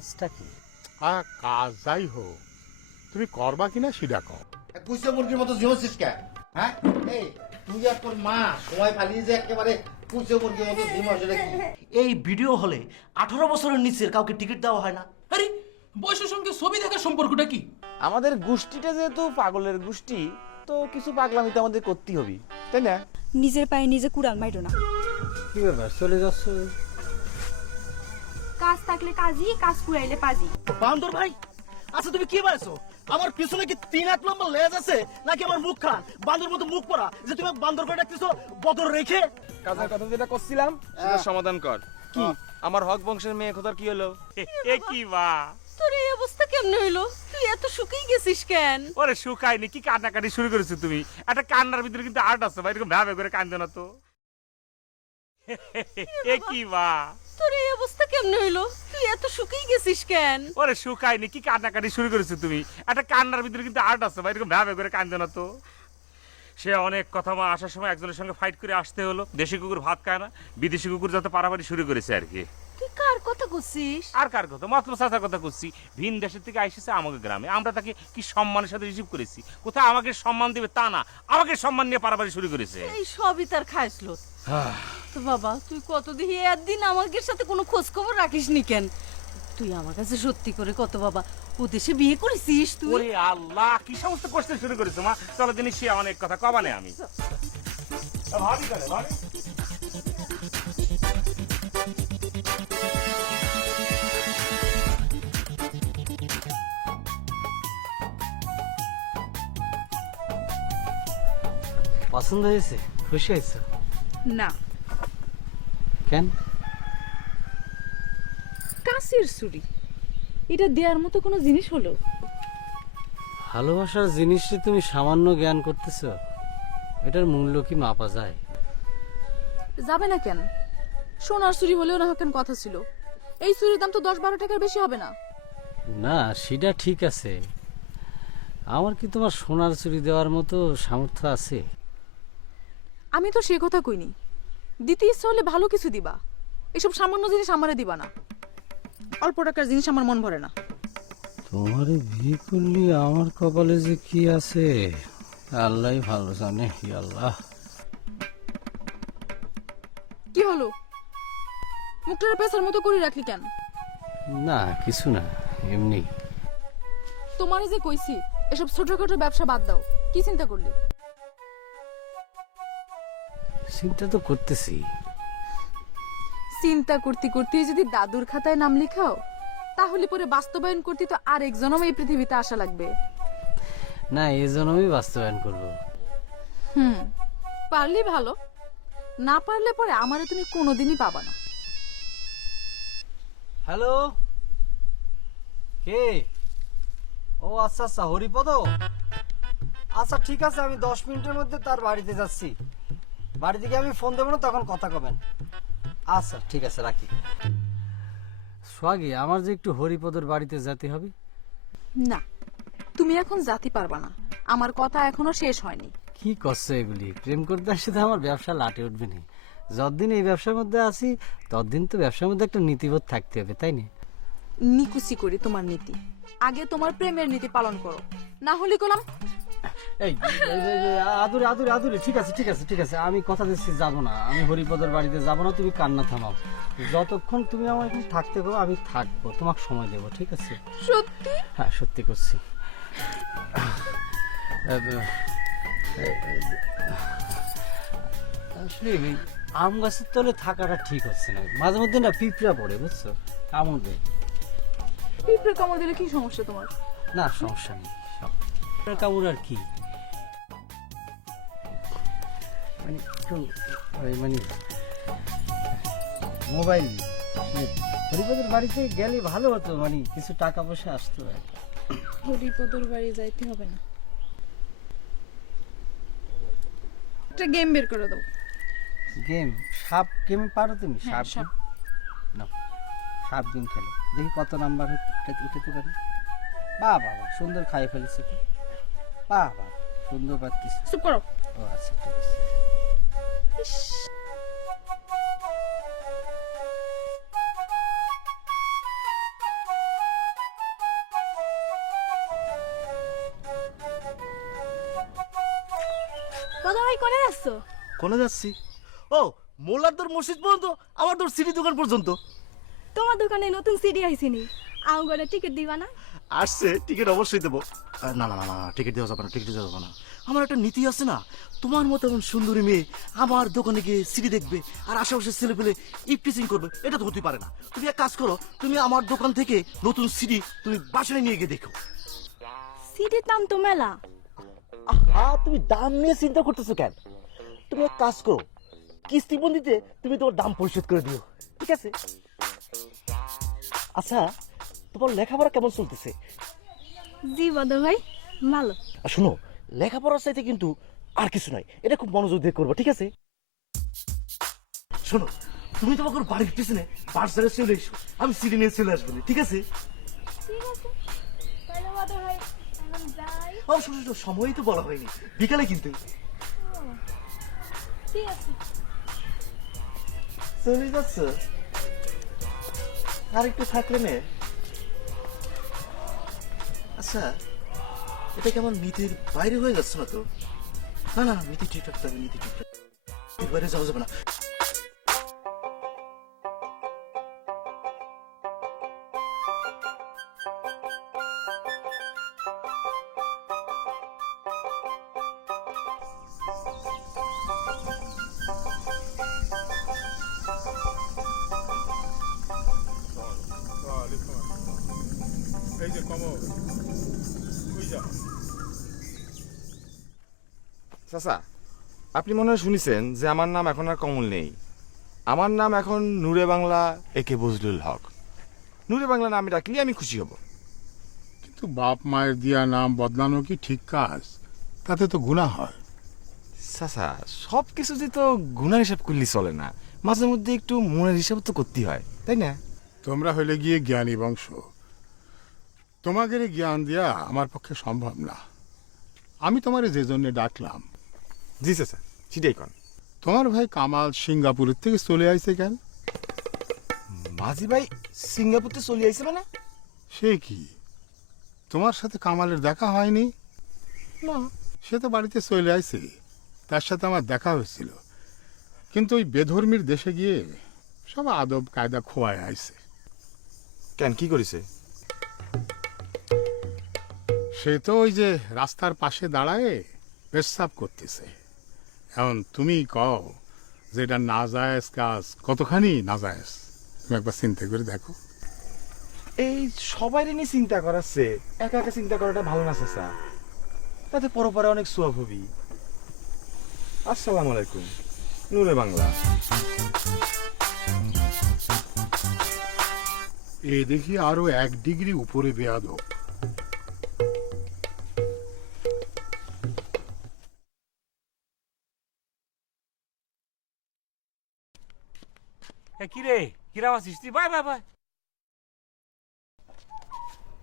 কাজটা কি? কাজ যাই হোক, তুমি করবা কিনা সেটা কও। কুইসে মুরগির মতো জিমছিস কে? হ্যাঁ, এই তুই আর তোর মা সময় পালিয়ে যে একেবারে কুইসে মুরগির মতো জিমস এটা কি? এই ভিডিও হলে 18 বছরের নিচের কাউকে টিকিট দেওয়া হয় না। আরে বয়সের সঙ্গে ছবি দেখার সম্পর্কটা কি? আমাদের গোষ্ঠীটা যেহেতু পাগলের গোষ্ঠী, তো কিছু পাগলামি তো আমাদের করতেই হবে, তাই না? নিজের পায়ে নিজে কুড়াল মাইরো না। কি ব্যাপার, চলে যাচ্ছ? কাজ থাকলে কাজই, কাজ কুড়াইলে পাজি। বান্দর ভাই, আচ্ছা তুমি কি বলেছো? আমার পিছনে কি 3 হাত লম্বা লেজ আছে নাকি আমার মুখ খান বান্দর মতো মুখ পড়া যে তুমি বান্দর করে ডাকতেছো বদর রেখে? কাজের কথা যেটা করছিলাম সেটা সমাধান কর। কি আমার হক বংশের মেয়ে খোদার কি হলো? এ কি বা তোর এই অবস্থা কেমনে হইলো? তুই এত শুকিয়ে গেছিস কেন? ওরে শুকায়নি, কি কান্নাকাটি শুরু করেছো তুমি? একটা কান্নার ভিতরে কিন্তু আর্ট আছে ভাই, এরকম ভাবে করে কান্দো না তো। এ কি বা তোর এই অবস্থা কেমনে হইলো? তুই এত শুকিয়ে গেছিস কেন? ওরে শুকায়নি, কি কান্নাকাটি শুরু করেছো তুমি? একটা কান্নার ভিতরে কিন্তু আর্ট আছে ভাই, এরকম ভাবে করে কান্দো না তো। সে অনেক কথা, মা আসার সময় একজনের সঙ্গে ফাইট করে আসতে হলো। দেশি কুকুর ভাত খায় না, বিদেশি কুকুর যাতে পারাপারি শুরু করেছে আর কি। তুই কার কথা করছিস? আর কার কথা? মতলব চাচার কথা করছি। ভিন দেশের থেকে আইসেছে আমাকে গ্রামে, আমরা তাকে কি সম্মানের সাথে রিসিভ করেছি। কোথায় আমাকে সম্মান দেবে তা না, আমাকে সম্মান নিয়ে পারাপারি শুরু করেছে। এই সবই তার খাইসলো। তো বাবা, তুই কতদিন একদিন আমাদের সাথে কোনো খোঁজ খবর রাখিস নি কেন? তুই আমার কাছে সত্যি করে কত বাবা, ও দেশে বিয়ে করেছিস তুই? ওরে আল্লাহ, কি সমস্ত কোশ্চেন শুরু করেছো মা? চলো দিনই সে অনেক কথা কবানে আমি ভাবি করে ভাবি। পছন্দ হয়েছে? খুশি হয়েছে? না, কেন? কাছের ছুরি এটা দেওয়ার মতো কোনো জিনিস হলো? ভালোবাসার জিনিসটি তুমি সামান্য জ্ঞান করতেছ, এটার মূল্য কি মাপা যায়? যাবে না কেন? সোনার চুরি হলেও না কেন কথা ছিল। এই চুরির দাম তো 10-12 টাকার বেশি হবে না। না, সেটা ঠিক আছে, আমার কি তোমার সোনার চুরি দেওয়ার মতো সামর্থ্য আছে? আমি তো সে কথা কইনি। দিতে ইচ্ছা হলে ভালো কিছু দিবা, এসব সামান্য জিনিস আমারে দিবা না। অল্প টাকার জিনিস আমার মন ভরে না। তোমারে বিয়ে করলি আমার কপালে যে কি আছে আল্লাহ ভালো জানে। আল্লাহ, কি হলো? মুখটার পেছার মতো করে রাখলি কেন? না কিছু না, এমনি। তোমারে যে কইছি এসব ছোটখাটো ব্যবসা বাদ দাও, কি চিন্তা করলি? চিন্তা তো করতেছি। চিন্তা করতে করতে যদি দাদুর খাতায় নাম লিখাও, তাহলে পরে বাস্তবায়ন করতে তো আর এক জনম এই পৃথিবীতে আসা লাগবে। না, এই জন্যই বাস্তবায়ন করবো। পারলি ভালো, না পারলে পরে আমারে তুমি কোনোদিনই পাবা না। হ্যালো, কে? ও আচ্ছা আচ্ছা, হরিপদ। আচ্ছা ঠিক আছে, আমি 10 মিনিটের মধ্যে তার বাড়িতে যাচ্ছি। বাড়ি থেকে আমি ফোন দেবো না, তখন কথা কবেন। আচ্ছা ঠিক আছে, রাখি। সোহাগী, আমার যে একটু হরিপদর বাড়িতে যেতে হবে। না, তুমি এখন জাতি পারবা না, আমার কথা এখনো শেষ হয়নি। কি করছো এগুলি? প্রেম করতে আসলে তো আমার ব্যবসা লাটে উঠবে না। যতদিন এই ব্যবসার মধ্যে আছি ততদিন তো ব্যবসার মধ্যে একটা নীতিবোধ থাকতে হবে, তাই না? নিকুচি করি তোমার নীতি, আগে তোমার প্রেমের নীতি পালন করো, না হলে কলাম। এই আদুরে আদুরে আদুরে, ঠিক আছে ঠিক আছে ঠিক আছে, আমি কথা দিচ্ছি যাবো না, আমি হরিপদর বাড়িতে যাবো না। তুমি কান্না থামাও, যতক্ষণ তুমি আমার এখানে থাকতে পারো আমি থাকবো, তোমাকে সময় দেবো, ঠিক আছে? সত্যি? হ্যাঁ সত্যি করছি। আসলে আম গাছের তলে থাকাটা ঠিক হচ্ছে না, মাঝে মধ্যে না পিঁপড়া পড়ে, বুঝছো, কামড় দেয়। পিঁপড়ে কামড় দিলে কি সমস্যা তোমার? না সমস্যা নেই, কামড় আর কি, মানে একটু মানে মোবাইল হরিপদের বাড়িতে গেলে ভালো হতো, মানে কিছু টাকা পয়সা আসতো। হরিপদর বাড়ি যাইতে হবে না, একটা গেম বের করে দাও। গেম? সাপ গেম পারো তুমি? হ্যাঁ, সাপ না, সাপ গেম খেলো, দেখি কত নাম্বার উঠতে পারে। বাহ বাবা, সুন্দর খাই ফেলেছে তো। বাহ বাহ, সুন্দর পাচ্ছিস। চুপ করো। ও আচ্ছা ঠিক আছে। দাদা ভাই করে আসছো? কোনে যাচ্ছি? ও, মোল্লার তোর মসজিদ পর্যন্ত, আমার তোর সিটি দোকান পর্যন্ত। তোমার দোকানে নতুন সিডি আইছিনি, আমগরে টিকিট দিবা না? আসছে, টিকিট অবশ্যই দেবো। না না না না, টিকিট দেওয়া যাবে না, টিকিট দেওয়া যাবে না। আমার একটা নীতি আছে না, তোমার মতো এমন সুন্দরী মেয়ে আমার দোকানে গিয়ে সিডি দেখবে আর আশেপাশে ছেলে পেলে ইপটিচিং করবে, এটা তো হতে পারে না। তুমি এক কাজ করো, তুমি আমার দোকান থেকে নতুন সিডি তুমি বাসায় নিয়ে গিয়ে দেখো। সিডির দাম তো মেলা। তুমি দাম নিয়ে চিন্তা করতেছো কেন? তুমি এক কাজ করো, কিস্তিবন্দিতে তুমি তোমার দাম পরিশোধ করে দিও, ঠিক আছে? আচ্ছা, তোমার লেখাপড়া কেমন চলতেছে? জি বদর ভাই, ভালো। আর শোনো, লেখাপড়ার চাইতে কিন্তু আর কিছু নাই, এটা খুব মনোযোগ দিয়ে করবো, ঠিক আছে? শোনো, তুমি তোমাকে বাড়ির পিছনে বার্সারে চলে এসো, আমি সিডি নিয়ে চলে আসবো, ঠিক আছে? ঠিক আছে, তাহলে বদর ভাই এখন যাই। ও শোনো, সময়ই তো বলা হয়নি, বিকালে কিন্তু। ঠিক আছে। চলে যাচ্ছ? আর একটু থাকলে নে। আচ্ছা, এটা কি আমার নীতির বাইরে হয়ে যাচ্ছে না তো? না না, নীতি ঠিক রাখতে হবে, নীতি ঠিক রাখতে হবে। এর বাইরে যাওয়া যাবে না। এই যে কমল, কই যাও? চাচা, আপনি মনে হয় শুনেছেন যে আমার নাম এখন আর কমল নেই। আমার নাম এখন নূরে বাংলা একে বজলুল হক। নূরে বাংলা নামে ডাকলে আমি খুশি হব। কিন্তু বাপ মায়ের দিয়া নাম বদলানো কি ঠিক কাজ? তাতে তো গুনাহ হয়। চাচা, সব কিছুতে তো গুণার হিসাব করলে চলে না, মাঝে মধ্যে একটু মনের হিসাব তো করতে হয়, তাই না? তোমরা হইলে গিয়ে জ্ঞানী বংশ, তোমাদের এই জ্ঞান দেয়া আমার পক্ষে সম্ভব না। আমি তোমারে যে জন্য ডাকলাম, জি চাচা, সেটাই কন। তোমার ভাই কামাল সিঙ্গাপুরের থেকে চলে আইছে কেন? মাঝি ভাই সিঙ্গাপুরতে চলে আইছে মানে? সে কি, তোমার সাথে কামালের দেখা হয়নি? না। সে তো বাড়িতে চলে আইছে, তার সাথে আমার দেখা হয়েছিল, কিন্তু ওই বেধর্মীর দেশে গিয়ে সব আদব কায়দা খোয়ায় আইছে। কেন, কি করেছে? সে তো ওই যে রাস্তার পাশে দাঁড়ায় পেশাব করতেছে। এখন তুমি কও যে এটা নাজায়েজ কাজ কতখানি নাজায়েজ, তুমি একবার চিন্তা করে দেখো। এই সবাই নিয়ে চিন্তা করাচ্ছে, একা একা চিন্তা করাটা ভালো না চাচা, তাতে পরপরে অনেক সোয়াব হবি। আসসালামু আলাইকুম, নূরে বাংলা। এ দেখি আরো 1 ডিগ্রি উপরে বেয়াদব। কি রে, কিরাম আছিস তুই? Bye bye bye.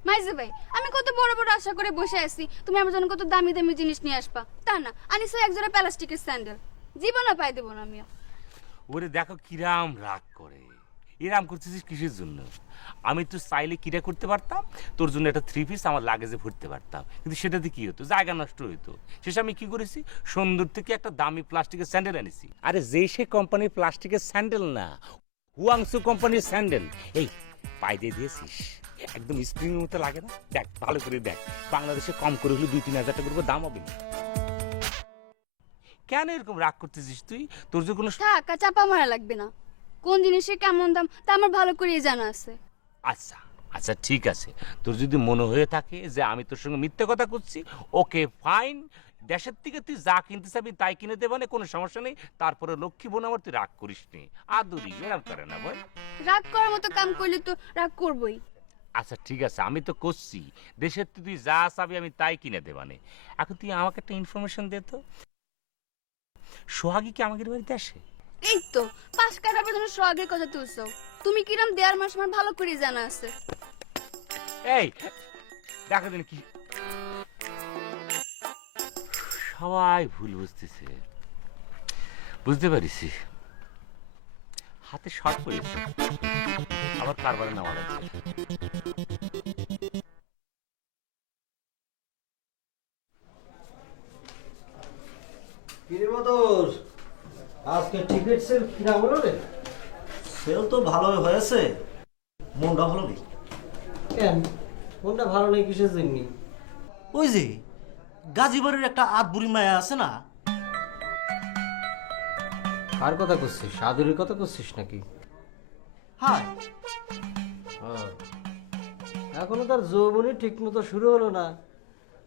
মাইজে ভাই, আমি কত বড় বড় আশা করে বসে আছি তুমি আমার জন্য কত দামি দামি জিনিস নিয়ে আসবা, তা না আনিছো এক জোড়া প্লাস্টিকের স্যান্ডেল, জীবনে পাই দেবো না আমি। ওরে দেখো কিরাম রাগ করে, এরাম করতেছিস কিসের জন্য? আমি তো চাইলে কিরা করতে পারতাম, তোর জন্য একটা 3 পিস আমার লাগেজে ভরতে পারতাম, কিন্তু সেটাতে কি হতো, জায়গা নষ্ট হইতো। শেষে আমি কি করেছি, সুন্দর থেকে একটা দামি প্লাস্টিকের স্যান্ডেল এনেছি। আরে যে সে কোম্পানির প্লাস্টিকের স্যান্ডেল না, হুয়াংসু কোম্পানির স্যান্ডেল। এই পায়ে দিয়ে দিয়েছিস, একদম স্প্রিং এর মতো লাগে না? দেখ ভালো করে দেখ, বাংলাদেশে কম করে হলে 2-3 হাজার টাকার উপর দাম হবে না। কেন এরকম রাগ করতেছিস তুই? তোর যে কোনো থাক, আর চাপা মারা লাগবে না, কোন জিনিসের কেমন দাম তা আমার ভালো করেই জানা আছে। আচ্ছা আচ্ছা ঠিক আছে, তোর যদি মনে হয়ে থাকে যে আমি তোর সঙ্গে মিথ্যে কথা করছি, ওকে ফাইন, দেশের থেকে তুই যা কিনতে চাবি তাই কিনে দেবে না, কোনো সমস্যা নেই। তারপরে লক্ষ্মী বোন আমার, তুই রাগ করিস নি। আদুরি এরকম করে না বল। রাগ করার মতো কাম করলে তো রাগ করবই। আচ্ছা ঠিক আছে, আমি তো করছি, দেশের থেকে তুই যা চাবি আমি তাই কিনে দেবানে। এখন তুই আমাকে একটা ইনফরমেশন দে তো, সোহাগী কি আমাদের বাড়িতে আসে? এই তো 5 কাটার জন্য সোহাগের কথা তুলছো, তুমি কিরম দেয়ার মাস আমার ভালো করে জানা আছে। এই দেখো দিন কি সবাই ভুল বুঝতেছে, বুঝতে পারিছি, হাতে শর্ট পড়েছে, আবার কারবারে নামা লাগছে। কিরে বদর, আজকে টিকিট সেল কিনা হলো রে? সেল তো ভালো হয়েছে, মনটা ভালো নেই। কেন কোনটা ভালো নেই কিসের জন্য? ওই যে গাজীবাড়ির একটা বুড়ি মায়া আছে না, কার কথা করছিস? আদুরির কথা করছিস নাকি? হ্যাঁ হ্যাঁ। এখনো তার যৌবনই ঠিক মতো শুরু হলো না,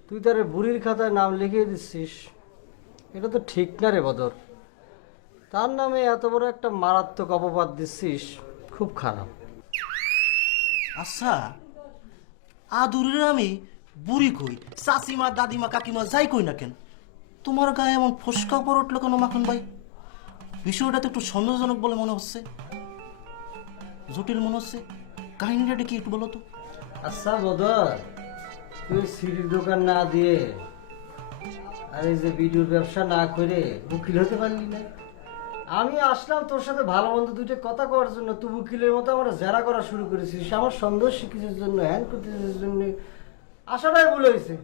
তুই তার বুড়ির খাতায় নাম লিখিয়ে দিচ্ছিস। এটা তো ঠিক না রে বদর। তার নামে এত বড় একটা মারাত্মক অপবাদ দিচ্ছিস, খুব খারাপ। আচ্ছা আদুরের আমি বুড়ি কই, চাচিমা দাদিমা কাকিমা যাই কই না কেন, তোমার গায়ে এমন ফসকা পর উঠলো কেন মাখন ভাই? বিষয়টা তো একটু সন্দেহজনক বলে মনে হচ্ছে, জটিল মনে হচ্ছে। কাহিনীটা কি একটু বলো তো। আচ্ছা বদর, তুই সিডির দোকান না দিয়ে আর এই যে ভিডিওর ব্যবসা না করে উকিল হতে পারলি না? আমি আসলাম তোর সাথে ভালো মন্দ দুইটা কথা করার জন্য, তুই উকিলের মতো আমার জেরা করা শুরু করেছিস আমার সন্দেহ শিখিসের জন্য, হ্যান করতেছিস জন্য। আসাটাই ভুল হয়েছে।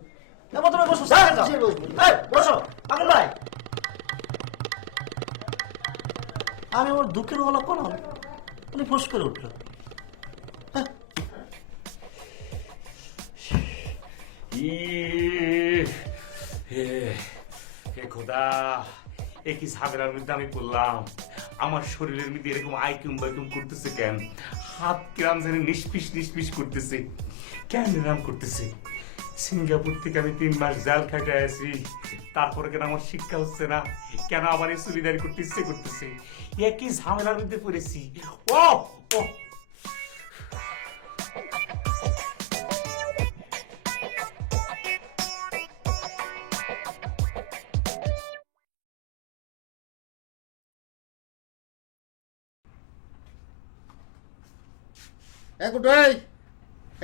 আমি আমার দুঃখের গলা করলাম, উনি ফোস করে উঠলো। হে খোদা, এ কি ঝামেলার মধ্যে আমি পড়লাম? আমার শরীরের মধ্যে এরকম আইকুম বাইকুম করতেছে কেন? হাত কিরাম যেন নিষ্পিস নিষ্পিস করতেছে, কেন এরকম করতেছে? সিঙ্গাপুর থেকে আমি 3 মাস জাল খাটে আছি, তারপরে কেন আমার শিক্ষা হচ্ছে না? কেন আবার এই চুরিদারি করতে ইচ্ছে করতেছে? একই ঝামেলার মধ্যে পড়েছি। ও ও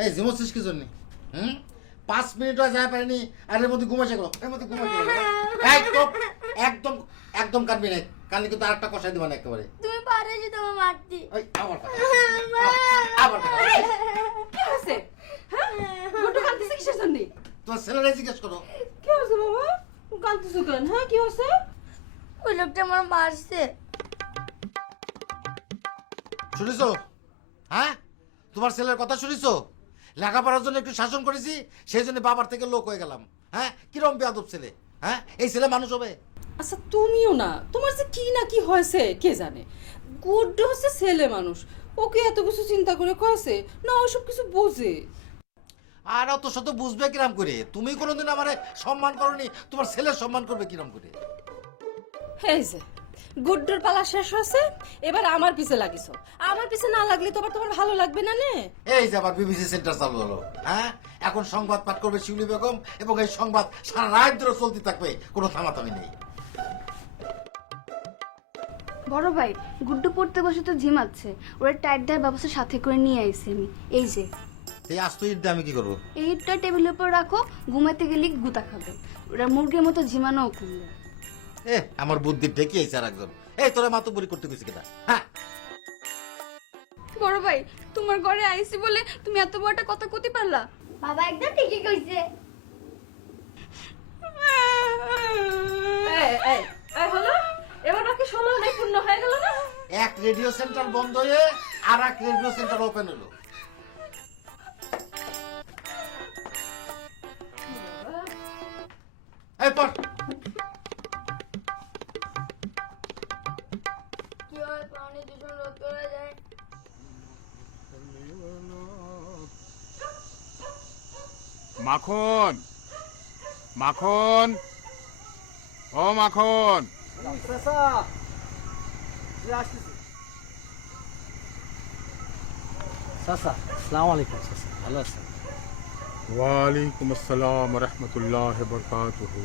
এই জিমোছিস কি জন্য? 5 মিনিট যায় পারিনি, আর এর মধ্যে ঘুমাইছে গেল, এর মধ্যে ঘুমাইছে গেল। একদম একদম একদম কানবি না, কানলে কিন্তু আরেকটা কষাই দিবা না একেবারে। তুমি পারে যে তোমার মারতি। ওই আবার আবার কি হয়েছে? হ্যাঁ গুড্ডু কাঁদতেছে কিসের জন্য? তোমার ছেলেরা জিজ্ঞেস করো। কি হয়েছে বাবা, কাঁদতেছো কেন? হ্যাঁ কি হয়েছে? ওই লোকটা আমার মারছে। শুনিছো? হ্যাঁ, তোমার ছেলের কথা শুনিছো? লেখাপড়ার জন্য একটু শাসন করেছি, সেই জন্য বাবার থেকে লোক হয়ে গেলাম। হ্যাঁ, কিরম বেয়াদব ছেলে। হ্যাঁ, এই ছেলে মানুষ হবে? আচ্ছা তুমিও না, তোমার যে কি না কি হয়েছে কে জানে। গুড্ডু হচ্ছে ছেলে মানুষ, ওকে এত কিছু চিন্তা করে কয়েছে না, ওসব কিছু বোঝে। আর অত শত বুঝবে কিরাম করে? তুমি কোনোদিন আমারে সম্মান করনি, তোমার ছেলের সম্মান করবে কিরম করে? এই যে গুড্ডুর পালা শেষ হয়েছে, এবার আমার পিছে লাগিছো। আমার পিছে না লাগলে তো আবার তোমার ভালো লাগবে না নে। এই যে আবার বিবিসি সেন্টার চালু হলো। হ্যাঁ, এখন সংবাদ পাঠ করবে শিউলি বেগম, এবং এই সংবাদ সারা রাত ধরে চলতে থাকবে, কোনো থামাথামি নেই। বড় ভাই, গুড্ডু পড়তে বসে তো ঝিমাচ্ছে, ওরা টাইট দেওয়ার ব্যবস্থা সাথে করে নিয়ে আইছি আমি। এই যে এই আস্ত ইট দিয়ে আমি কি করবো? এই ইটটা টেবিলের উপর রাখো, ঘুমাতে গেলে গুতা খাবে, ওরা মুরগির মতো ঝিমানোও করবে। আমার বুদ্ধি ঢেকে আইছে আর একজন। এই তোরা মাতব্বরি করতে গেছি কেনা? হ্যাঁ বড় ভাই, তোমার ঘরে আইছি বলে তুমি এত বড় একটা কথা কইতে পারলা? বাবা একদম ঠিকই কইছে। হলো এবার নাকি 16 নাই পূর্ণ হয়ে গেল না? এক রেডিও সেন্টার বন্ধ হয়ে আর এক রেডিও সেন্টার ওপেন হলো। এই পড়। কি হয় পানি দূষণ রোধ করা যায়? মাখন, মাখন, ও মাখন। চাচা, আসসালামু আলাইকুম। চাচা ভালো আছেন? ওয়ালাইকুম আসসালাম রহমতুল্লাহ বরকাতুহু।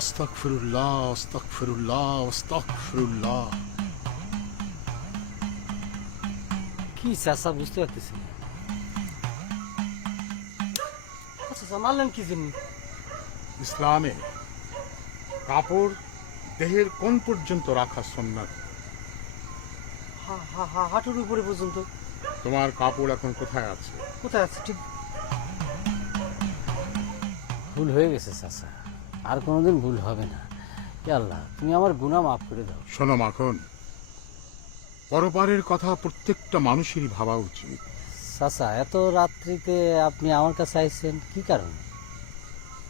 আস্তাগফিরুল্লাহ, আস্তাগফিরুল্লাহ, আস্তাগফিরুল্লাহ। কি চাচা বুঝতে পারতেছি না। আচ্ছা মারলেন কি জন্য? ইসলামে কাপড় দেহের কোন পর্যন্ত রাখা সুন্নাত। হাঁটুর উপরে পর্যন্ত। তোমার কাপড় এখন কোথায় আছে? কোথায় আছে? ঠিক ভুল হয়ে গেছে চাচা, আর কোনোদিন ভুল হবে না। হে আল্লাহ, তুমি আমার গুনাহ মাফ করে দাও। শোনো মাখন, পরপারের কথা প্রত্যেকটা মানুষেরই ভাবা উচিত। চাচা, এত রাত্রিতে আপনি আমার কাছে আইছেন কি কারণে?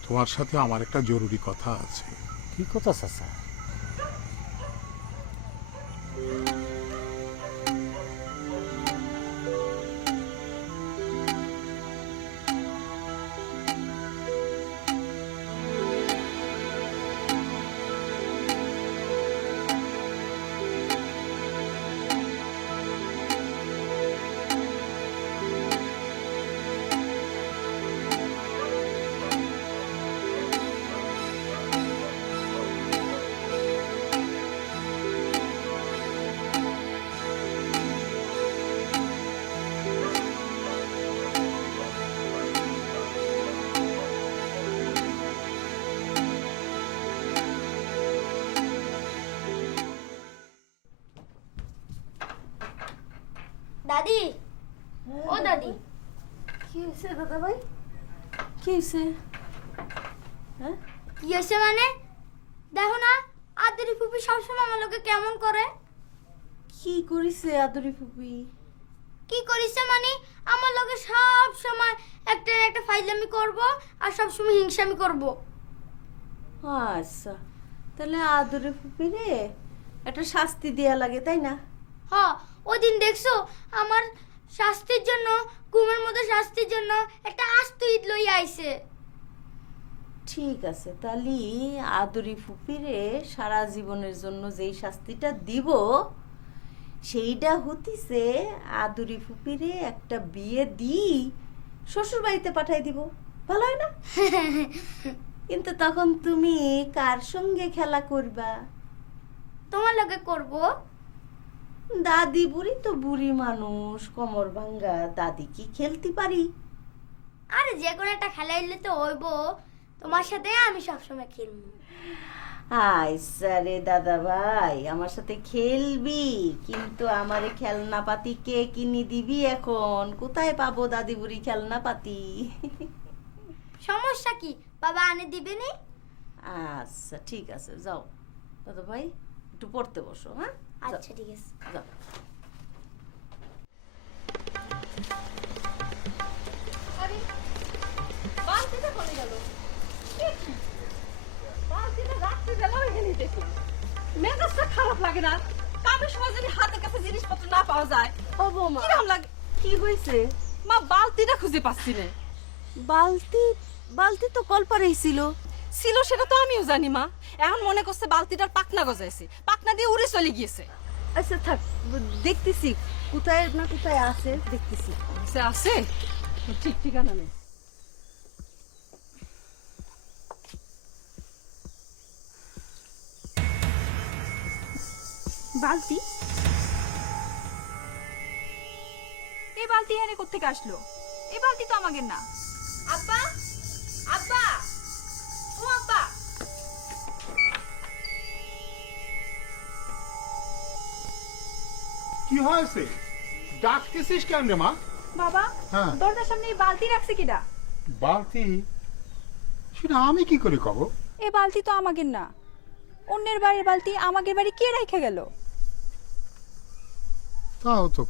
তোমার সাথে আমার একটা জরুরি কথা আছে। কি কথা চাচা? দাদি, ও দাদি, কি হয়েছে দাদা ভাই? কি হয়েছে? হ্যাঁ, কি হয়েছে মানে? দেখো না, আদরি ফুপি সবসময় আমার লোকে কেমন করে। কি করিছে আদরি ফুপি? কি করিছে মানে, আমার লোকে সব সময় একটা না একটা ফাইজলামি করব আর সব সময় হিংসামি করব। আচ্ছা, তাহলে আদরি ফুপি রে একটা শাস্তি দেয়া লাগে, তাই না? হ, ওই দিন দেখছো আমার শাস্তির জন্য, ঘুমের মধ্যে শাস্তির জন্য একটা আস্ত ঈদ লই আইছে। ঠিক আছে, তাহলে আদরি ফুপিরে সারা জীবনের জন্য যেই শাস্তিটা দিব সেইটা হতিছে আদরি ফুপিরে একটা বিয়ে দি শ্বশুর বাড়িতে পাঠাই দিব, ভালো হয় না? কিন্তু তখন তুমি কার সঙ্গে খেলা করবা? তোমার লোকে করব। দাদি বুড়ি তো বুড়ি মানুষ, কোমর ভাঙ্গা, দাদি কি খেলতে পারি? আরে যে কোনো একটা খেলা এলে তো হইব, তোমার সাথে আমি সবসময় খেলবো। আচ্ছা রে দাদা ভাই, আমার সাথে খেলবি, কিন্তু আমারে খেলনা পাতি কে কিনে দিবি এখন? কোথায় পাবো দাদি বুড়ি খেলনা পাতি? সমস্যা কি, বাবা আনে দিবে নি? আচ্ছা ঠিক আছে, যাও দাদা ভাই, একটু পড়তে বসো। হ্যাঁ, আচ্ছা ঠিক আছে। যাও। বালতিটা কোনে গেল? বালতিটা রাত্রি বেলা এখানে দেখি। মেজাজটা খারাপ লাগে না? কামের সময় যদি হাতের কাছে জিনিসপত্র না পাওয়া যায়, ও বৌমা, কিরকম লাগে? কি হয়েছে? মা, বালতিটা খুঁজে পাচ্ছি না। বালতি? বালতি তো কলপারেই ছিল। ছিল সেটা তো আমিও জানি মা। এখন মনে করছে বালতিটার পাকনা গজাইছে, পাকনা দিয়ে উড়ে চলে গিয়েছে। আচ্ছা থাক, দেখতেছি কোথায় না কোথায় আছে, দেখতেছি। সে আছে, ঠিক ঠিকানা নেই। বালতি? এই বালতি এনে কোত্থেকে আসলো? এই বালতি তো আমাদের না। আব্বা, আব্বা, ও আব্বা। কি হয়েছে? ডাকতেছিস কেন রে মা? বাবা, হ্যাঁ। দরজার সামনে এই বালতি রাখছে কিডা? বালতি? সেটা আমি কি করে কব? এই বালতি তো আমাদের না। অন্যের বাড়ির বালতি আমাদের বাড়ি কে রেখে গেল? তাও তো